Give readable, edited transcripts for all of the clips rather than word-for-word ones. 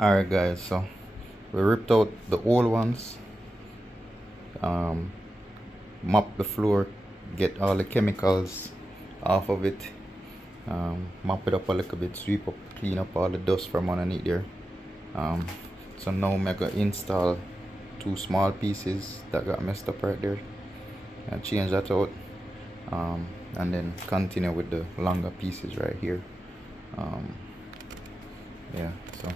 Alright guys, so we ripped out the old ones, um, mop the floor, get all the chemicals off of it, mop it up a little bit, sweep up, clean up all the dust from underneath there. um, so now I'm gonna install two small pieces that got messed up right there and change that out, and then continue with the longer pieces right here. um, yeah, so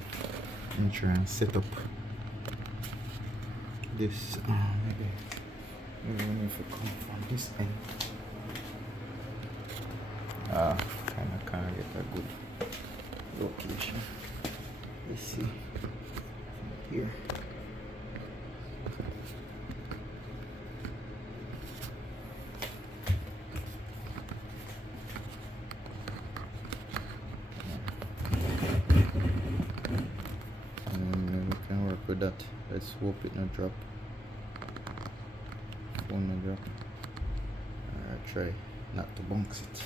I'm trying to set up this. Maybe if we come from this end, kind of get a good location. Let's see here. We can work with that. Let's hope it not drop. Phone not drop. Alright, try not to bounce it.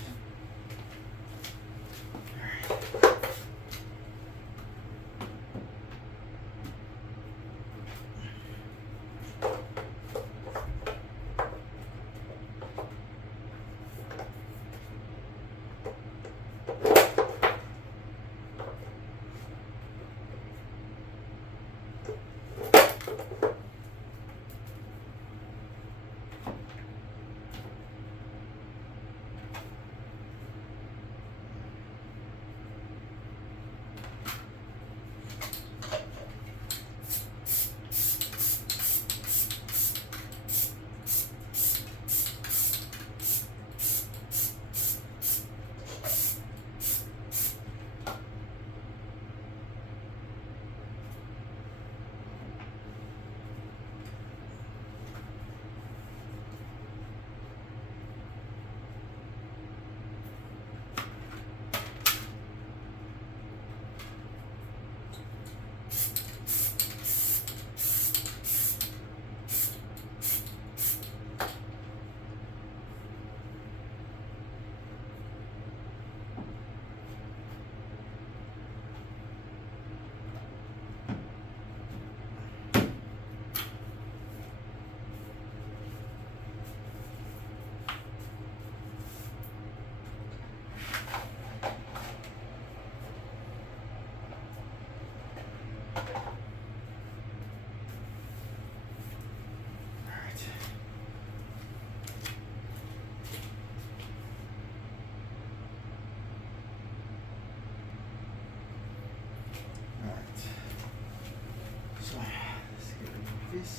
So let's get rid of this.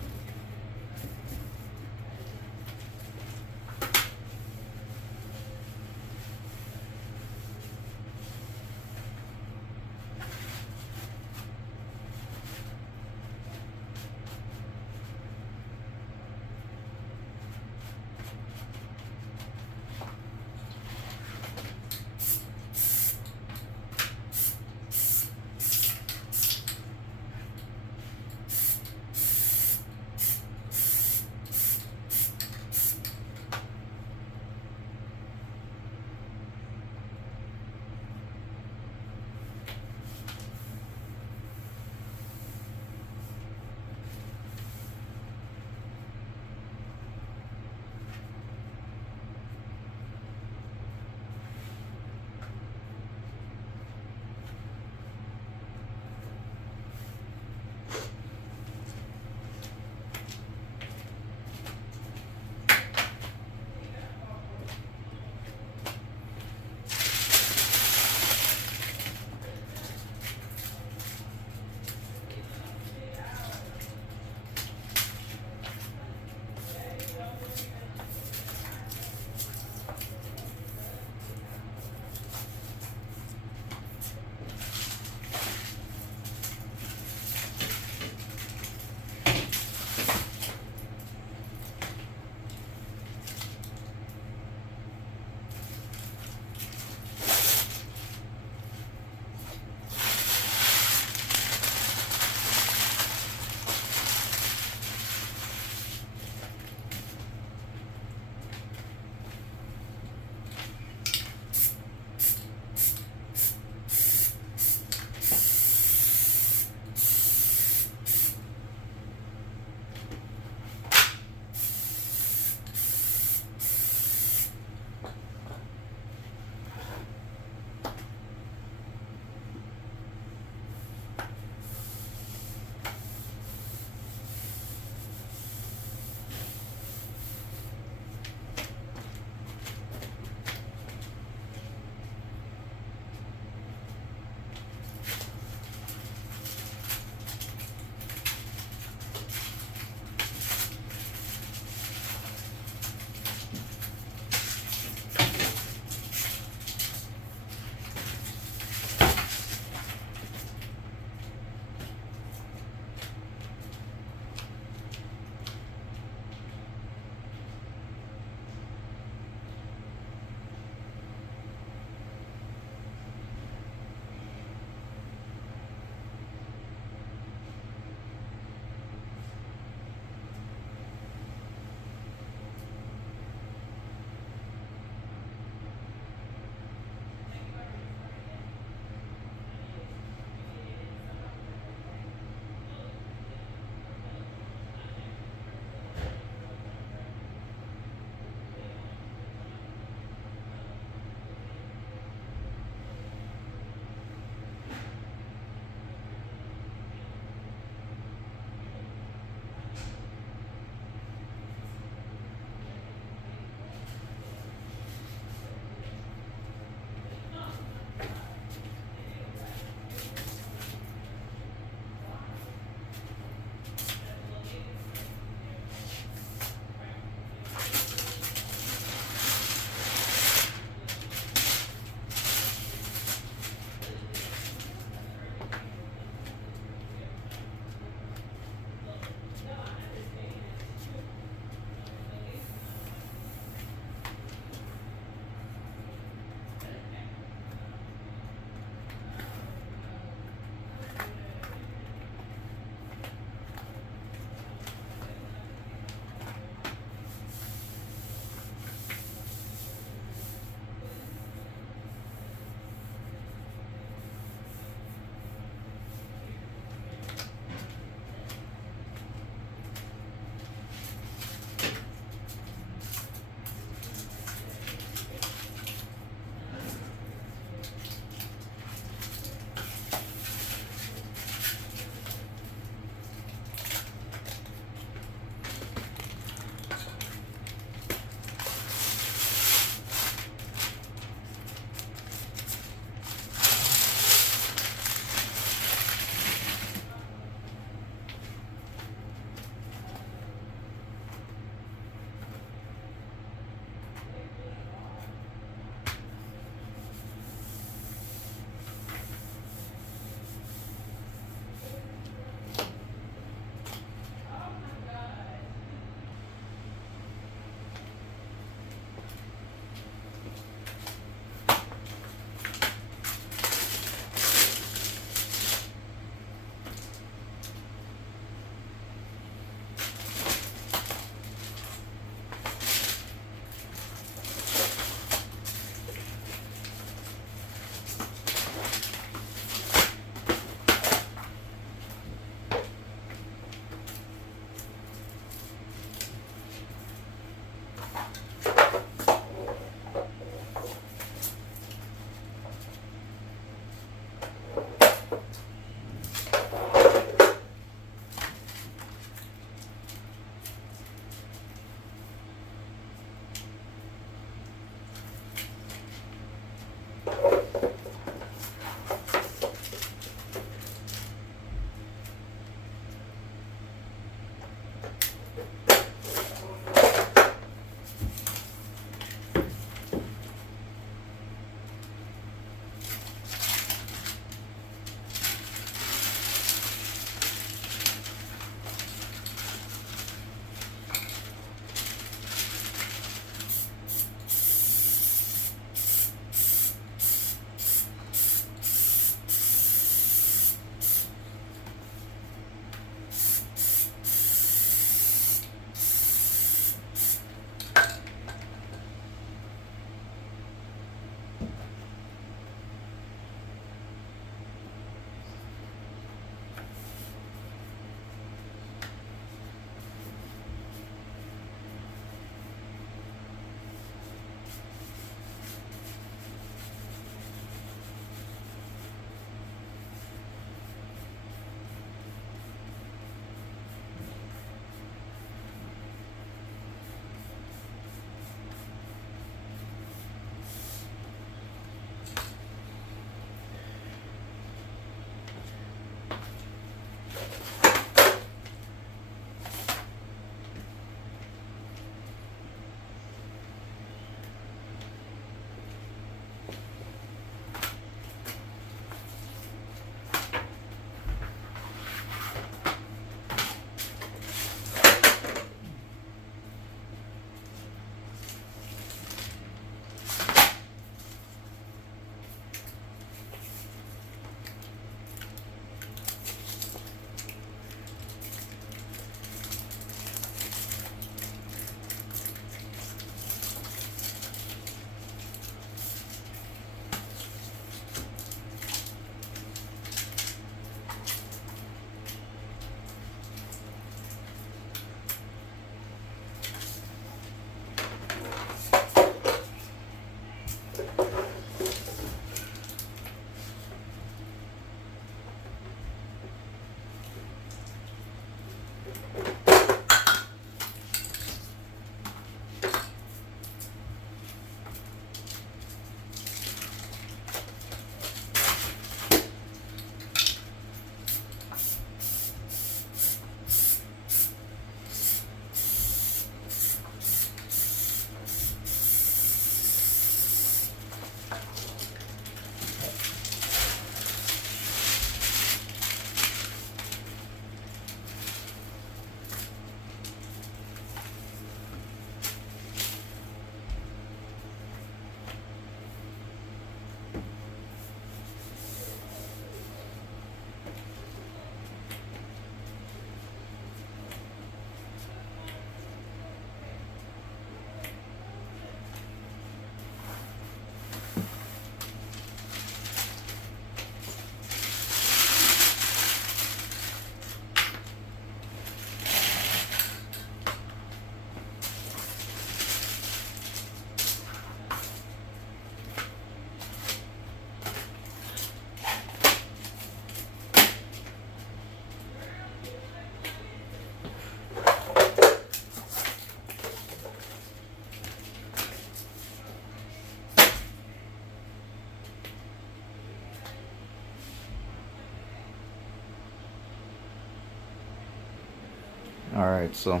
Alright, so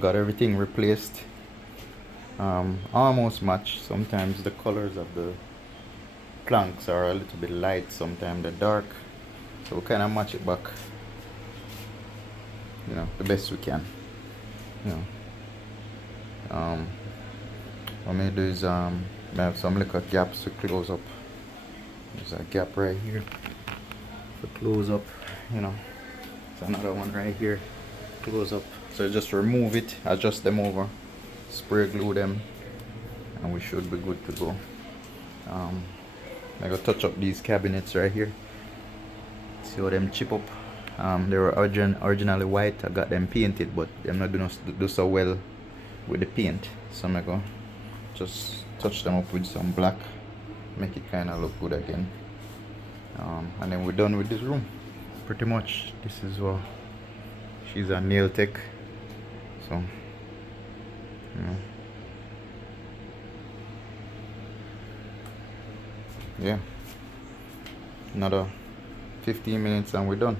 got everything replaced. Almost match. Sometimes the colors of the planks are a little bit light, sometimes they're dark. So we kind of match it back, the best we can. You know. What I'm gonna do is I have some little gaps to close up. There's a gap right here to close up, There's another one right here, close up. So just remove it, adjust them over, spray glue them, and we should be good to go. I'm gonna touch up these cabinets right here. See how them chip up. They were originally white. I got them painted, but I'm not do so well with the paint. So I'm gonna just touch them up with some black, make it kind of look good again. And then we're done with this room. Pretty much, this is what she's a nail tech. So, yeah, another 15 minutes and we're done.